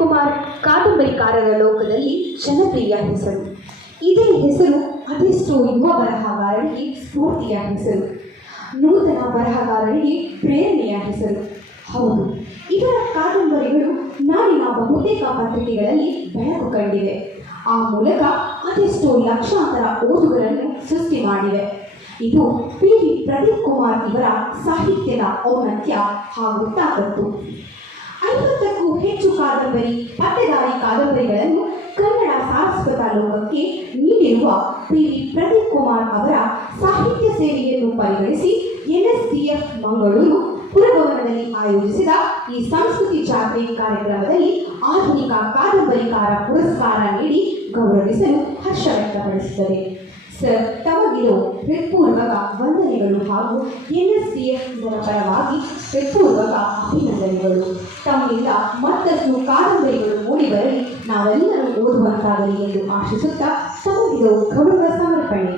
ಕುಮಾರ್ ಕಾದಂಬರಿಕಾರರ ಲೋಕದಲ್ಲಿ ಜನಪ್ರಿಯ ಹೆಸರು. ಇದೇ ಹೆಸರು ಅದೆಷ್ಟೋ ಯುವ ಬರಹಗಾರರಿಗೆ ಸ್ಫೂರ್ತಿಯ ಹೆಸರು, ನೂತನ ಬರಹಗಾರರಿಗೆ ಪ್ರೇರಣೆಯ ಹೆಸರು. ಹೌದು, ಇವರ ಕಾದಂಬರಿಗಳು ನಾಡಿನ ಬಹುತೇಕ ಪತ್ರಿಕೆಗಳಲ್ಲಿ ಬೆಳಕು ಕಂಡಿವೆ. ಆ ಮೂಲಕ ಅದೆಷ್ಟೋ ಲಕ್ಷಾಂತರ ಓದುಗರನ್ನು ಸೃಷ್ಟಿ ಮಾಡಿವೆ. ಇದು ಪಿ.ವಿ. ಪ್ರದೀಪ್ ಕುಮಾರ್ ಇವರ ಸಾಹಿತ್ಯದ ಔನ್ನತ್ಯ ಹಾಗೂ ತಾಕತ್ತು. 50ಕ್ಕೂ ಹೆಚ್ಚು ಕಾದಂಬರಿ, ಪತ್ತೆದಾರಿ ಕಾದಂಬರಿಗಳನ್ನು ಕನ್ನಡ ಸಾರಸ್ವತ ಲೋಕಕ್ಕೆ ನೀಡಿರುವ ಪಿ.ವಿ. ಪ್ರದೀಪ್ ಕುಮಾರ್ ಅವರ ಸಾಹಿತ್ಯ ಸೇವೆಯನ್ನು ಪರಿಗಣಿಸಿ NSDF ಮಂಗಳೂರು ಪುರಭವನದಲ್ಲಿ ಆಯೋಜಿಸಿದ ಈ ಸಂಸ್ಕೃತಿ ಜಾತ್ರೆ ಕಾರ್ಯಕ್ರಮದಲ್ಲಿ ಆಧುನಿಕ ಕಾದಂಬರಿಕಾರ ಪುರಸ್ಕಾರ ನೀಡಿ ಗೌರವಿಸಲು ಹರ್ಷ ವ್ಯಕ್ತಪಡಿಸುತ್ತದೆ. ಸರ್, ತಮಗಿರೋ ಹೃತ್ಪೂರ್ವಕ ವಂದನೆಗಳು ಹಾಗೂ NSDF ಇದರ ಪರವಾಗಿ ಹೃತ್ಪೂರ್ವಕ ಅಭಿನಂದನೆಗಳು. ತಮ್ಮಿಂದ ಮತ್ತಷ್ಟು ಕಾದಂಬರಿಗಳು ಮೂಡಿಬರಲಿ, ನಾವೆಲ್ಲರೂ ಓದುವಂತಾಗಲಿ ಎಂದು ಆಶಿಸುತ್ತಾ ತಮಗಿರೋ ಗೌರವ ಸಮರ್ಪಣೆ.